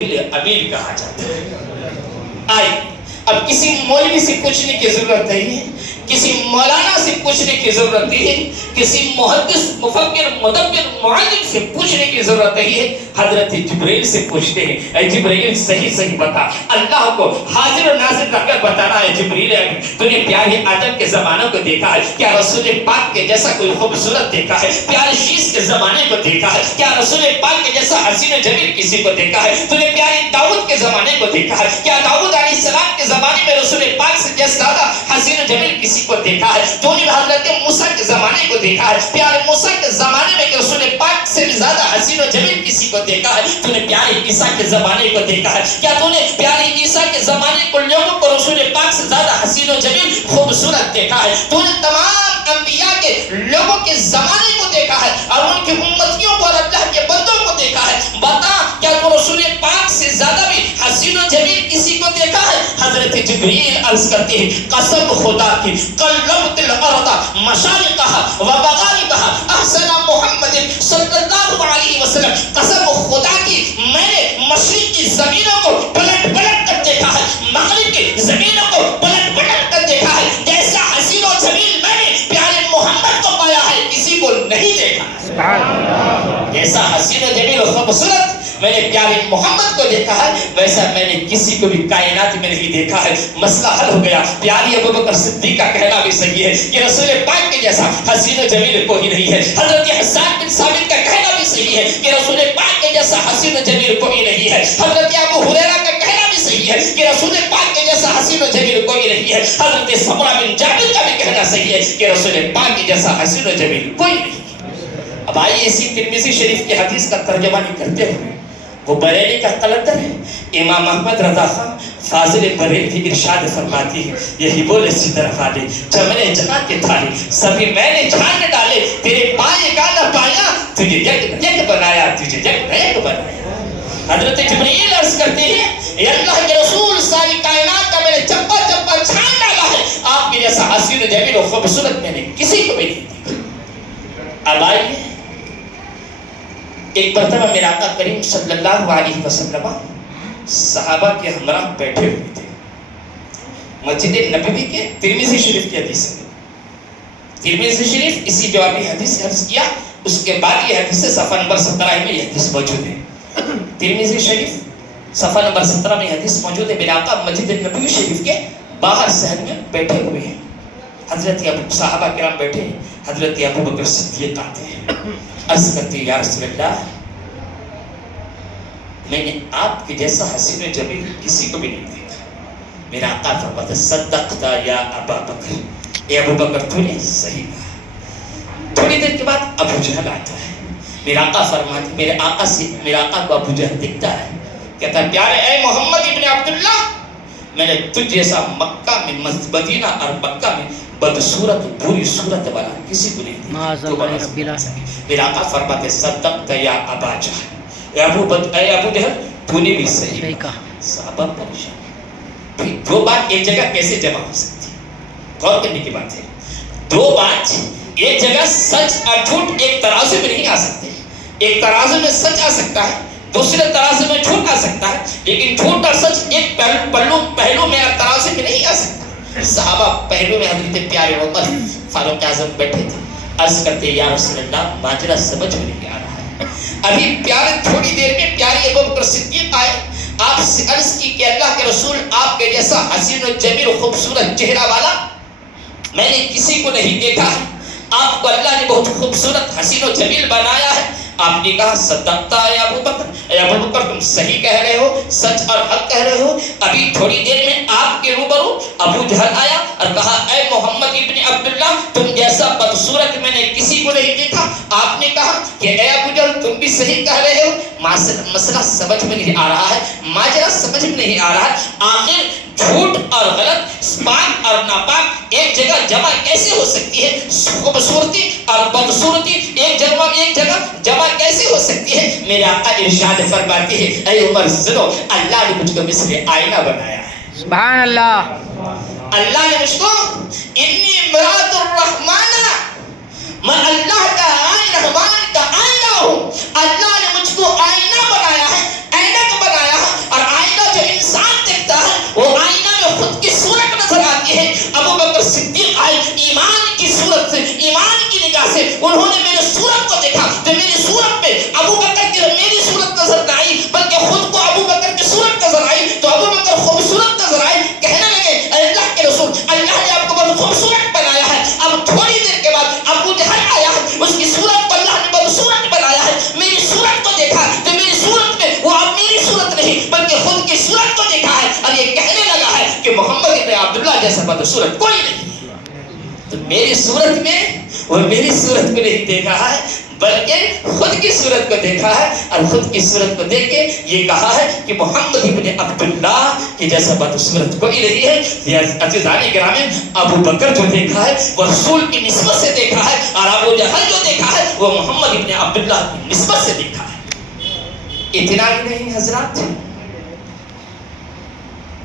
امیر کہا جاتا ہے۔ آئے اب کسی مولوی سے پوچھنے کی ضرورت نہیں ہے، کسی مولانا سے پوچھنے کی ضرورت نہیں ہے، کسی محدث مفکر مدبر معلم سے پوچھنے کی ضرورت نہیں ہے، حضرت جبرائیل سے پوچھتے ہیں، اے جبرائیل صحیح بتا، اللہ کو حاضر و ناظر رکھ کر بتانا ہے جبرائیل تو نے پیارے آدم کے زمانوں کو دیکھا ہے کیا رسول پاک کے جیسا کوئی خوبصورت دیکھا ہے؟ پیارے شیش کے زمانے کو دیکھا ہے کیا رسول پاک کے جیسا حسین و جمیل کسی کو دیکھا ہے؟ تو نے پیارے داؤد کے زمانے کو دیکھا ہے کیا داؤد علیہ السلام کے زمانے میں رسول پاک سے جیسا زیادہ حسین و جمیل کسی کو دیکھا ہے؟ تو نے حضرت موسیٰ کے زمانے کو دیکھا ہے پیارے موسیٰ کے زمانے میں رسول پاک سے زیادہ حسین و جمیل کسی کو دیکھا ہے؟ تو نے پیارے عیسیٰ کے زمانے کو دیکھا ہے کیا تو نے پیارے عیسیٰ کے زمانے کو لوگوں کو رسول پاک سے زیادہ حسین و جمیل خوبصورت دیکھا ہے؟ تو نے تمام انبیاء کے لوگوں کے زمانے کو دیکھا ہے اور ان کی امتیوں کو اور اللہ کے بندوں کو دیکھا ہے؟ بتا کیا تو رسول پاک سے زیادہ بھی حسین و جمیل کسی کو دیکھا ہے؟ حضرت جبریل عرض کرتے ہیں قسم خدا کی قلبت الارض مشارقها ومغاربها احسن محمد صلی اللہ علیہ وسلم، قسم خدا کی میں نے مشرق کی زمینوں کو پلٹ کر دیکھا ہے، مغرب کی زمینوں کو پلٹ کر دیکھا ہے، جیسا حسین و جمیل میں نے پیارے محمد کو پایا ہے کسی کو نہیں دیکھا، جیسا حسین و جمیل و خوبصورت میں نے پیارے محمد کو دیکھا ہے ویسا میں نے کسی کو بھی کائنات میں نہیں دیکھا ہے۔ مسئلہ حل ہو گیا۔ پیاری ابوبکر صدیق کا کہنا بھی صحیح ہے کہ رسول پاک کے جیسا حسین و جمیل کوئی نہیں ہے۔ حضرت حسان بن ثابت کا کہنا بھی صحیح ہے کہ رسول پاک کے جیسا حسین و جمیل کوئی نہیں ہے۔ حضرت ابو ہریرہ کا کہنا بھی صحیح ہے کہ رسول پاک کے جیسا حسین و جمیل کوئی نہیں ہے۔ حضرت سمرہ بن جابر کا بھی کہنا صحیح ہے کہ رسول پاک کے جیسا حسین و جمیل کوئی نہیں ہے۔ اب آئیے اسی ترمذی شریف کی حدیث کا ترجمہ نہیں کرتے ہوئے، وہ بریلی کا قلندر ہے امام احمد رضا خان فاضل بریلی کی ارشاد فرماتی ہے یہی بولے سی طرف آلے جب میں نے جہاں کے تھالے سبھی میں نے جھانڈ ڈالے تیرے پائے کا نہ پایا تجھے یک بنایا تجھے یک بنایا۔ حضرت جبرائیل عرض کرتے ہیں اے اللہ کے رسول ساری کائنات کا میں نے چپا چھان ڈالا ہے، آپ کے جیسا حسین و جمیل و خوبصورت میں نے کسی کو بھی نہیں دیکھا۔ اب آئیے ایک مرتبہ میرا آقا کریم صلی اللہ علیہ وسلم صحابہ کے ہمراہ بیٹھے ہوئے تھے مسجد نبوی کے ترمذی شریف کی حدیث ہے۔ ترمذی شریف اسی جوابی حدیث سے عرض کیا، اس کے بعد یہ حدیث صفحہ نمبر 17 میں یہ حدیث موجود ہے۔ ترمذی شریف صفحہ نمبر 17 میں حدیث موجود ہے۔ میرا آقا مسجد نبوی شریف کے باہر صحن میں بیٹھے ہوئے ہیں، حضرت صحابہ کرام بیٹھے ہیں، حضرت ابوبکر صدیق آتے ہیں، عرض کرتے ہیں یا رسول اللہ میں نے آپ کے جیسا حسین و جمیل کسی کو بھی نہیں دیکھا۔ میرا آقا فرماتا صدقتا یا ابا بکر، اے ابو بکر تو نے صحیح کہا۔ تھوڑی دیر کے بعد ابو جہل آتا ہے، میرا آقا فرماتے میرا آقا کو ابو جہل دکھتا ہے، کہتا ہے پیارے اے محمد ابن عبداللہ میں نے تجھ جیسا مکہ میں مدینہ اور مکہ میں بدصورت بری صورت والا کسی کو نہیں دیکھا۔ میرا آقا فرماتے صدقت یا ابا جہل، اے ابو جہل تو نے بھی صحیح کہا۔ صحابہ پریشان، دو بات ایک جگہ کیسے جمع ہو سکتی ہے؟ غور کرنے کی بات ہے، دو بات ایک جگہ سچ اور جھوٹ ایک ترازو میں نہیں آ سکتے۔ ایک ترازو میں سچ آ سکتا ہے، دوسرے ترازو میں جھوٹ آ سکتا ہے، لیکن جھوٹ اور سچ ایک پہلو میں اور ترازو میں نہیں آ سکتا۔ صحابہ پہلو میں حضرت پیارے عمر فاروق اعظم بیٹھے تھے، عرض کرتے یا رسول اللہ ماجرا سمجھ میں نہیں آ رہا ہے۔ ابھی پیارے تھوڑی دیر میں پیارے ابوبکر صدیق آئے، آپ سے عرض کی کہ اللہ کے رسول آپ کے جیسا حسین و جمیل و خوبصورت چہرہ والا میں نے کسی کو نہیں دیکھا ہے، آپ کو اللہ نے بہت خوبصورت حسین و جمیل بنایا ہے۔ آپ نے کہا صدقتا اے ابو بکر، اے ابو بکر تم صحیح کہہ رہے ہو، سچ اور حق کہہ رہے ہو۔ ابھی تھوڑی دیر میں آپ کے روبرو ابو جہل آیا اور کہا اے محمد ابن عبداللہ تم جیسا بدصورت میں نے کسی کو نہیں دیکھا۔ آپ نے کہا کہ اے ابو جہل تم بھی صحیح کہہ رہے ہو۔ مسئلہ سمجھ میں نہیں آ رہا ہے، ماجرا سمجھ میں نہیں آ رہا ہے، آخر جھوٹ اور غلط، پاک اور ناپاک ایک جگہ جمع کیسے ہو سکتی ہے؟ خوبصورتی اور بدصورتی ایک جگہ جمع کیسے ہو سکتی ہے؟ میرے آقا ارشاد فرماتے ہیں اے عمر سنو، اللہ نے مجھ کو مثل آئینہ بنایا ہے۔ سبحان اللہ۔ اللہ نے مجھ کو انی امرات الرحمن، میں اللہ کا رحمان کا آئینہ ہوں۔ اللہ نے مجھ کو آئینہ بنایا ہے، اینک بنایا ہے کہ محمد ابن عبداللہ جیسا بدصورت کوئی نہیں. تو میری صورت میں اور میری صورت کو نہیں دیکھا ہے بلکہ خود کی صورت کو دیکھا ہے اور خود کی صورت کو دیکھ کے یہ کہا ہے کہ محمد ابن عبداللہ کی جیسا بدصورت کوئی نہیں ہے. عزیزان گرامی ابو بکر جو دیکھا ہے وہ رسول کی نسبت سے دیکھا ہے اور ابو جہل جو دیکھا ہے وہ محمد ابن عبداللہ کی نسبت سے دیکھا ہے. اتنا ہی نہیں حضرات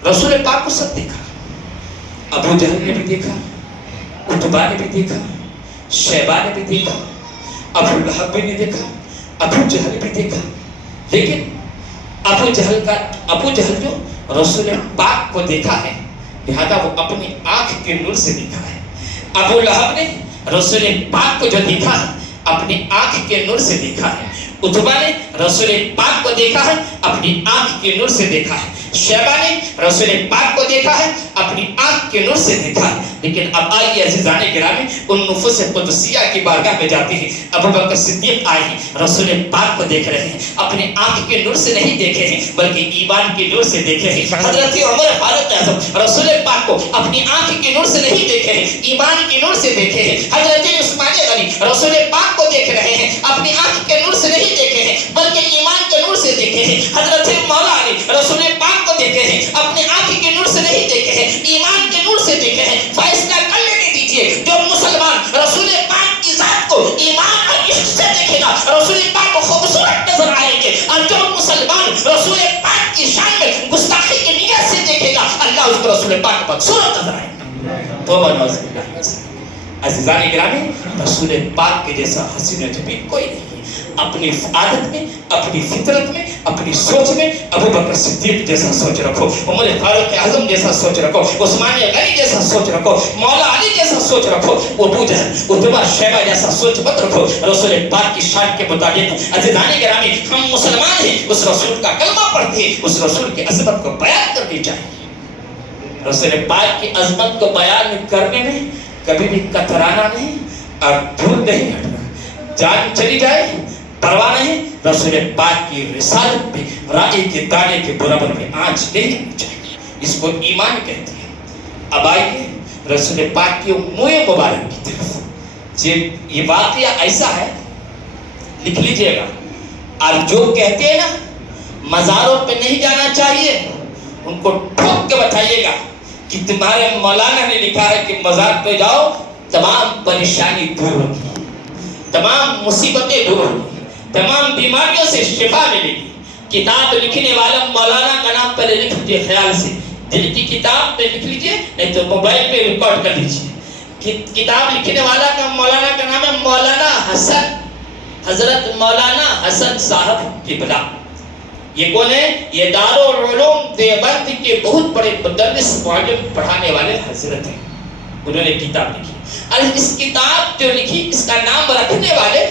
رسول پاک کو سب دیکھا. ابو جہل نے بھی دیکھا, عتبہ نے بھی دیکھا, شیبہ نے بھی دیکھا, ابو لہب نے دیکھا, ابو جہل بھی دیکھا. لیکن ابو جہل جو رسول پاک کو دیکھا ہے لہذا وہ اپنی آنکھ کے نور سے دیکھا ہے. ابو لہب نے رسول پاک کو جو دیکھا ہے اپنی آنکھ کے نور سے دیکھا ہے. عتبہ نے رسول پاک کو دیکھا ہے اپنی آنکھ کے نور سے دیکھا ہے. شیبہ نے رسول پاک کو دیکھا ہے اپنی آنکھ کے نور سے دیکھا ہے. لیکن اب آئیے عزیزان گرامی ان نفوس قدسیہ کی بارگاہ میں جاتے ہیں. ابو بکر صدیق آئے ہیں, رسول پاک کو دیکھ رہے ہیں, اپنے آنکھ کے نور سے نہیں دیکھے ہیں بلکہ ایمان کے نور سے دیکھے ہیں. حضرت عمر فاروق اعظم رسول پاک کو اپنی آنکھ کے نور سے نہیں دیکھے ہیں, ایمان کے نور سے دیکھے ہیں. حضرت عثمان غنی رسول پاک کو دیکھ رہے ہیں, اپنی آنکھ کے نور سے نہیں دیکھے ہیں بلکہ ایمان کے نور سے دیکھے ہیں. حضرت مولا علی رسول پاک کو دیکھے ہیں, اپنے آنکھ کے نور سے نہیں دیکھے ہیں, ایمان کے نور سے دیکھے ہیں. فیصلہ کر لینے دیجیے, جو مسلمان رسول پاک کی ذات کو ایمان اور عشق سے دیکھے گا رسول پاک کو خوبصورت نظر آئیں گے, اور جو مسلمان رسول پاک کی شان میں گستاخی کی نیت سے دیکھے گا اللہ اس کو رسول پاک کو بدصورت نظر آئے گا. توبہ نعوذ باللہ. عزیزان گرامی رسول پاک کے جیسا حسین و جمیل کوئی نہیں. اپنی عادت میں, اپنی فطرت میں, اپنی سوچ میں ابو بکر صدیق جیسا سوچ رکھو, عمر فاروق اعظم جیسا سوچ رکھو, عثمان غنی جیسا سوچ رکھو, مولا علی جیسا سوچ رکھو, ابو جہل عتبہ شیبہ جیسا سوچ مت رکھو. رسول پاک کی شان کے مطابق عزیزان گرامی ہم مسلمان ہیں, اس رسول کا کلمہ پڑھتے ہیں, اس رسول کی عظمت کو بیان کرنی چاہیے. رسول پاک کی عظمت کو بیان کرنے میں کبھی بھی کترانا نہیں اور دور نہیں ہٹنا. جان چلی جائے پرواہ نہیں, رسول پاک کی رسالت پہ رائی کے دانے کے برابر میں آنچ نہیں لگنی چاہیے. اس کو ایمان کہتے ہیں. اب آئیے رسول پاک کی منہ مبارک کی طرف. یہ واقعہ ایسا ہے, لکھ لیجئے گا. اور جو کہتے ہیں نا مزاروں پہ نہیں جانا چاہیے ان کو ٹھوک کے بتائیے گا کہ تمہارے مولانا نے لکھا ہے کہ مزار پہ جاؤ تمام پریشانی دور ہوگی, تمام مصیبتیں دور ہوگی, تمام بیماریوں سے شفا ملے گی. کتاب لکھنے والا مولانا کا نام پہلے لکھ لیجیے, خیال سے دل کی کتاب پہ لکھ لیجیے, نہیں تو موبائل پہ ریکارڈ کر لیجیے. کتاب لکھنے والا کا مولانا کا نام ہے مولانا حسن, حضرت مولانا حسن صاحب قبلہ. یہ کون ہے؟ یہ دارالعلوم دیوبند کے بہت بڑے مدرس معلم پڑھانے والے حضرت ہیں. انہوں نے کتاب لکھی اور اس کتاب جو لکھی اس کا نام رکھنے والے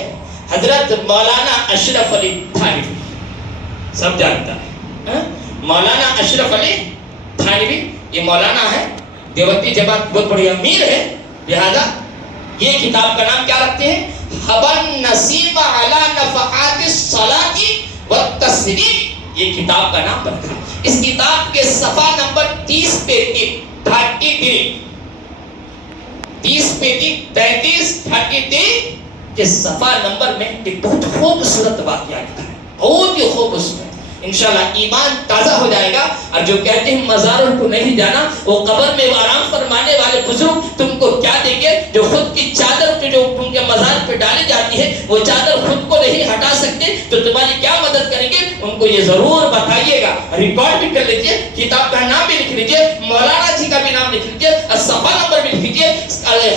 حضرت مولانا اشرف علی تھانوی. سب جانتا ہے مولانا اشرف علی تھانوی. یہ مولانا ہے, دیوبندی جماعت بہت بڑی امیر ہے, لہذا یہ کتاب کا نام کیا رکھتے ہیں؟ حبن نسیم علی نفحات الصلاۃ والتسلیم. یہ کتاب کا نام رکھا. اس کتاب کے صفحہ نمبر 30 پہ 33 کے صفحہ نمبر میں ایک بہت خوبصورت واقعہ لکھا ہے, بہت ہی خوبصورت. انشاءاللہ ایمان تازہ ہو جائے گا. اور جو کہتے ہیں مزاروں کو نہیں جانا, وہ قبر میں آرام فرمانے والے بزرگ تم کو کیا دیں گے؟ جو خود کی چادر پہ جو تم کے مزار پہ ڈالی جاتی ہے وہ چادر خود کو نہیں ہٹا سکتے, تو تمہاری کیا مدد کریں گے؟ ان کو یہ ضرور بتائیے گا. ریکارڈ بھی کر لیجیے, کتاب کا نام بھی لکھ لیجیے, مولانا جی کا بھی نام لکھ لیجیے, اور صفحہ نمبر بھی لکھ لیجیے.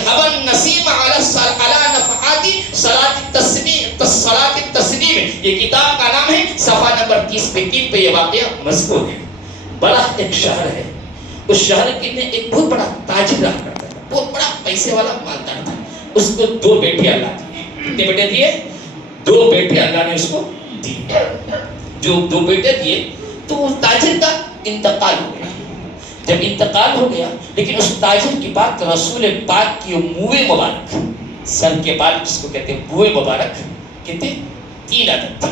حبن نسیم علی نفحات صلاۃ التسلیم. یہ کتاب کا نام ہے. صفحہ نمبر 30 پہ یہ واقعہ مذکور ہے. بڑا ایک شہر ہے, اس شہر کے میں ایک بہت بڑا تاجر رہا کرتا تھا, بہت بڑا پیسے والا مالدار تھا. اس کو 2 بیٹے اللہ دیے. کتنے بیٹے دیے؟ 2 بیٹے اللہ نے اس کو دیے. جو 2 بیٹے دیے تو اس تاجر کا انتقال ہو گیا. جب انتقال ہو گیا لیکن اس تاجر کی بات رسول پاک کی منہ مبارک, سر کے بال جس کو کہتے ہیں منہ مبارک, کہتے 3 عدد تھے.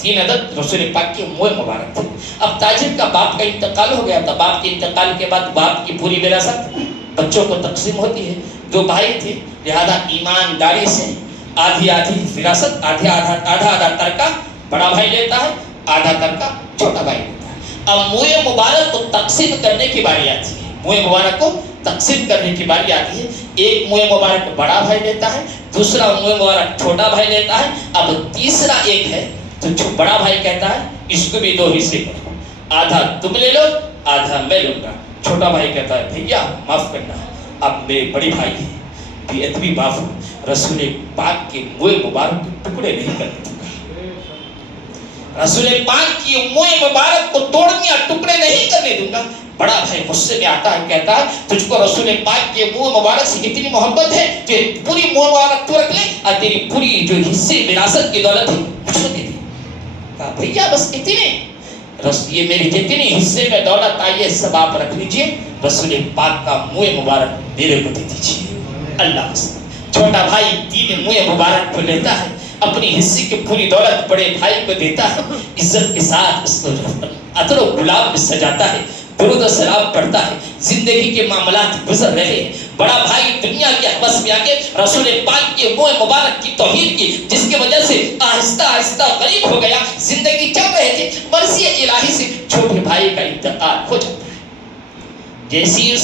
3 عدد رسول پاک کے موئے مبارک تھے. اب تاجر کا باپ کا انتقال ہو گیا تھا. باپ کے انتقال کے بعد باپ کی پوری وراثت بچوں کو تقسیم ہوتی ہے. 2 بھائی تھے لہذا ایمانداری سے آدھی وراثت آدھا ترکہ بڑا بھائی لیتا ہے, آدھا ترکہ چھوٹا بھائی لیتا ہے. اب موئے مبارک کو تقسیم کرنے کی باری آتی ہے. موئے مبارک کو تقسیم کرنے کی باری آتی ہے. ایک موئے مبارک بڑا بھائی لیتا ہے, دوسرا موئے مبارک چھوٹا بھائی لیتا ہے. اب تیسرا ایک ہے تو بڑا بھائی کہتا ہے اس کو بھی 2 حصے کرو, آدھا تم لے لو آدھا میں لوں گا. چھوٹا بھائی کہتا ہے بھیا معاف کرنا, اب میرے بڑے بھائی ہیں بے ادبی معاف, رسول پاک کے موئے مبارک کے ٹکڑے نہیں کرنے دوں گا. رسول پاک کی موئے مبارک کو توڑنے یا ٹکڑے نہیں کرنے دوں گا. بڑا بھائی غصے میں آتا ہے, کہتا ہے تجھ کو رسول پاک کے منہ مبارک سے اتنی محبت ہے کہ پوری منہ مبارک تو رکھ لے اور تیری پوری جو حصے وراثت کی دولت ہے مجھ کو دے دے. کہا بھیا بس اتنے, یہ میری جتنی حصے میں دولت آئی ہے سب آپ رکھ لیجئے, رسول پاک کا منہ مبارک میرے کو دے دیجئے. اللہ حسن. چھوٹا بھائی 3 منہ مبارک کو لیتا ہے, اپنی حصے کی پوری دولت بڑے بھائی کو دیتا ہے, عزت کے ساتھ اس کو عطر و گلاب میں سجاتا ہے, درود و سلام پڑھتا ہے. زندگی کے معاملات گزر رہے ہیں. بڑا بھائی دنیا کے حوث میں آگے رسول پاک کے منہ مبارک کی توہین کی, جس کی وجہ سے آہستہ آہستہ غریب ہو گیا. زندگی چل رہے تھے, مرضی الہی سے چھوٹے بھائی کا انتقال ہو جاتا ہے. جیسی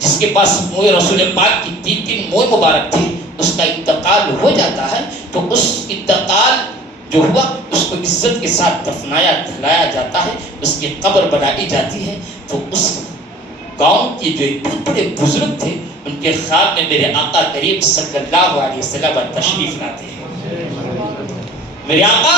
جس کے پاس منہ رسول پاک کی 3 منہ مبارک تھی اس کا انتقال ہو جاتا ہے, تو اس انتقال جو ہوا اس کو عزت کے ساتھ دفنایا دھلایا جاتا ہے, اس کی قبر بنائی جاتی ہے. تو اس گاؤں کے جو بڑے بزرگ تھے ان کے خواب میں میرے آقا کریم صلی اللہ علیہ وسلم تشریف لاتے ہیں. میرے آقا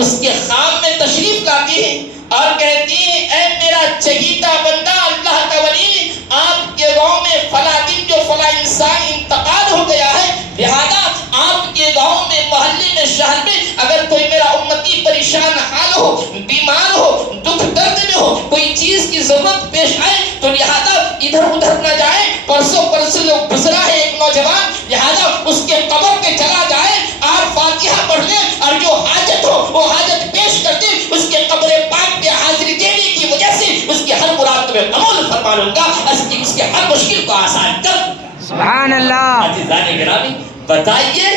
اس کے خواب میں تشریف لاتے ہیں اور کہتی ہیں اے میرا چہیتا بندہ اللہ کا ولی, آپ کے گاؤں میں فلاں دن جو فلاں انسان انتقال ہو گیا ہے, لہذا آپ کے گاؤں میں محلے میں شہر میں اگر کوئی میرا امتی پریشان حال ہو, بیمار ہو, دکھ درد میں ہو, کوئی چیز کی ضرورت پیش آئے تو لہذا ادھر ادھر نہ جائے. پرسوں جو گزرا ہے ایک نوجوان, لہذا اس کے قبر پہ چلا جائے اور فاتحہ پڑھ لے اور جو حاجت ہو وہ حاجت پیش کر دے. اس کے قبر پاک پہ حاضری دینے کی وجہ سے اس کی ہر مراد میں قبول فرما لوں گا, اس کی ہر مشکل کو آسان کر دوں گا. سبحان اللہ. عزیزان گرامی بتائیے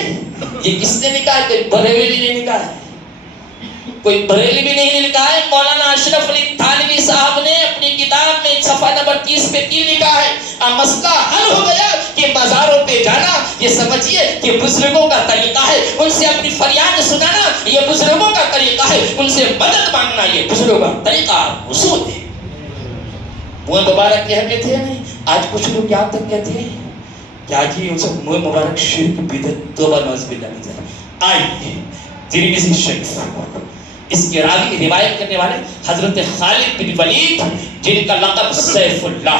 یہ کس نے لکھا ہے؟ کوئی بریلوی نے لکھا ہے, کوئی بریلوی بھی نہیں لکھا ہے. مولانا اشرف علی تھانوی صاحب نے اپنی کتاب میں صفحہ نمبر 30 پہ کی لکھا ہے, مسئلہ حل ہو گیا کہ مزاروں پہ جانا یہ سمجھیے کہ بزرگوں کا طریقہ ہے, ان سے اپنی فریاد سنانا یہ بزرگوں کا طریقہ ہے, ان سے مدد مانگنا یہ بزرگوں کا طریقہ اصول ہے. منہ مبارک کی اہمیت ہے نہیں. آج کچھ لوگ یہاں تک کہتے ہیں کیا جی ان سے منہ مبارک شرک بدعت توبہ نعوذ باللہ نہیں جائے. آئیے ترمذی شریف, اس کی راوی روایت کرنے والے حضرت خالد بن ولید جن کا لقب سیف اللہ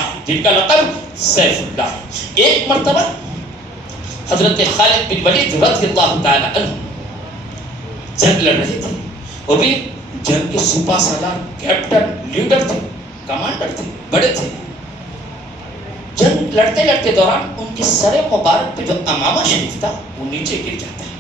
ہے. ایک مرتبہ حضرت خالد بن ولید رضی اللہ تعالی عنہ جنگ لڑ رہے تھے, وہ بھی جنگ کے سپہ سالار کیپٹن لیڈر تھے, کمانڈر تھے, بڑے تھے. جنگ لڑتے لڑتے دوران ان کے سر مبارک پہ جو امامہ شریف تھا وہ نیچے گر جاتا ہے.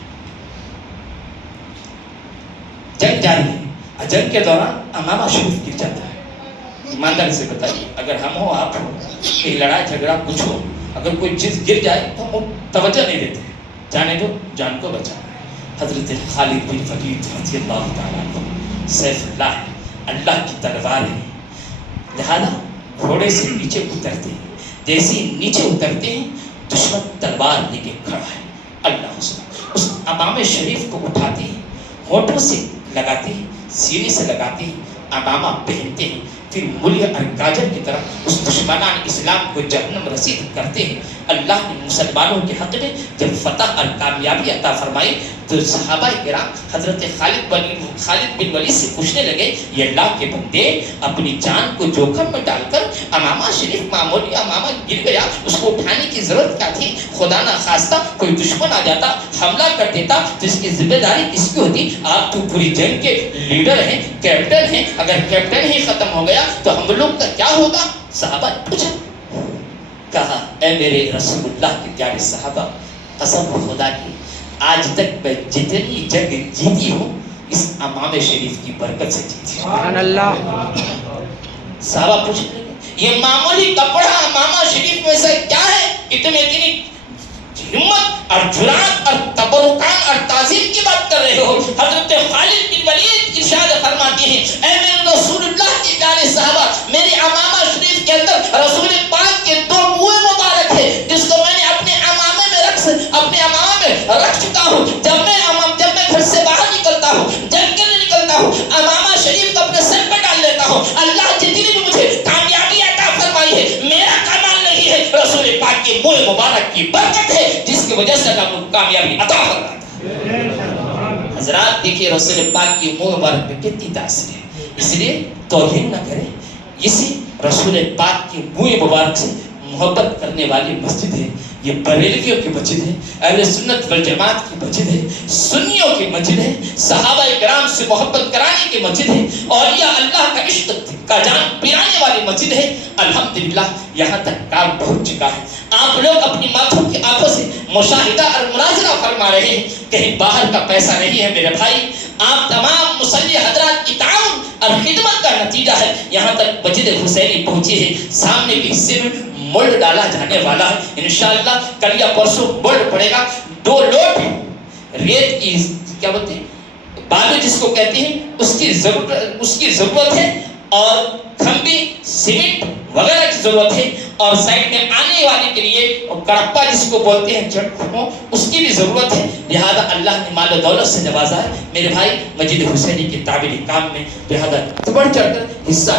جنگ جاری ہے, جنگ کے دوران امامہ شریف گر جاتا ہے. ایمانداری سے بتائیے اگر ہم ہو آپ ہو, کہ لڑائی جھگڑا کچھ ہو, اگر کوئی چیز گر جائے تو ہم توجہ نہیں دیتے, جانے دو جان کو بچا. حضرت خالد بن ولید رضی اللہ تعالیٰ عنہ سیف اللہ ہے, اللہ کی تلوار ہے, لہذا گھوڑے سے نیچے اترتے ہیں. جیسے نیچے اترتے ہیں دشمن تلوار لے کے کھڑا ہے. اللہ اس امامہ شریف کو اٹھاتے ہیں, ہونٹوں سے لگاتے ہیں, سینے سے لگاتے ہیں, امامہ پہنتے ہیں, پھر ملیہ اور کاجل کی طرف اس دشمنان اسلام کو جہنم رسید کرتے ہیں. اللہ نے مسلمانوں کے حق میں جب فتح اور کامیابی عطا فرمائی تو صحابہ کرام حضرت خالد بن ولید سے پوچھنے لگے, یہ اللہ کے بندے اپنی جان کو جوخم میں ڈال کر امامہ شریف معمولی امامہ گر گیا, اس کو اٹھانے کی ضرورت کیا تھی؟ خدا نہ خواستہ کوئی دشمن آ جاتا, حملہ کر دیتا تو اس کی ذمہ داری کس کی ہوتی؟ آپ تو پوری جنگ کے لیڈر ہیں, کیپٹن ہیں, اگر کیپٹن ہی ختم ہو گیا تو ہم لوگ کا کیا ہوگا؟ صحابہ نے پوچھا. کہا اے میرے رسول اللہ کے پیارے صحابہ, قسم خدا کی آج تک میں جتنی جنگ جیتی ہوں اس امام شریف کی برکت سے جیتی۔ سبحان اللہ۔ صحابہ پوچھنے لگے یہ معمولی کپڑا امامہ شریف میں سے کیا ہے کہ تم اتنی ہمت اور جرات اور تبرکان اور تعظیم کی بات کر رہے ہو؟ حضرت خالد بن ولید ارشاد فرماتے ہیں اے میرے رسول اللہ کے پیارے صحابہ، میری امامہ شریف کے اندر رسول پاک کے 2 منہ مبارک ہے جس کو میں نے اپنے امامے میں رکھ چکا ہوں۔ جب میں گھر سے باہر نکلتا ہوں، جنگ کے لیے نکلتا ہوں، امامہ شریف کو اپنے سر پہ ڈال لیتا ہوں۔ اللہ جتنی بھی مجھے کامیابی عطا فرمائی ہے میرا کمال نہیں ہے، رسول پاک کے منہ مبارک کی برکت ہے جس کی وجہ سے اللہ کو کامیابی عطا فرماتا ہے۔ حضرات دیکھیے رسول پاک کی منہ مبارک پہ کتنی تاثیر ہے، اس لیے توہین نہ کریں۔ اسی رسول پاک کی منہ مبارک سے محبت کرنے والی مسجد ہے، یہ بریلویوں کی مسجد ہے، اہل سنت والجماعت کی مسجد ہے، سنیوں کی مسجد ہے، صحابہ کرام سے محبت کرانے کی مسجد ہے، اولیاء اللہ کا عشق کا جان پلانے والی مسجد ہے۔ الحمدللہ یہاں تک کام پہنچ چکا ہے۔ آپ لوگ اپنی ماتھوں کی آنکھوں سے مشاہدہ اور مناظرہ فرما رہے ہیں، کہیں باہر کا پیسہ نہیں ہے میرے بھائی، آپ تمام مصلی حضرات کی تعاون اور خدمت کا نتیجہ ہے یہاں تک مسجد حسینی پہنچی ہے۔ سامنے کے حصے میں مولڈ ڈالا جانے والا ہے، انشاءاللہ کل یا پرسوں مولڈ پڑے گا۔ 2 لوٹ ریت کی کیا بولتے ہیں بالو جس کو کہتے ہیں اس کی ضرورت ہے، اور کھمبی سیمنٹ وغیرہ کی ضرورت ہے، اور سائڈ میں آنے والے کے لیے کڑپا جس کو بولتے ہیں جڑ اس کی بھی ضرورت ہے۔ لہذا اللہ نے مال و دولت سے نوازا ہے میرے بھائی مسجد حسینی کی تعمیری کام میں، لہذا بڑھ چڑھ کر حصہ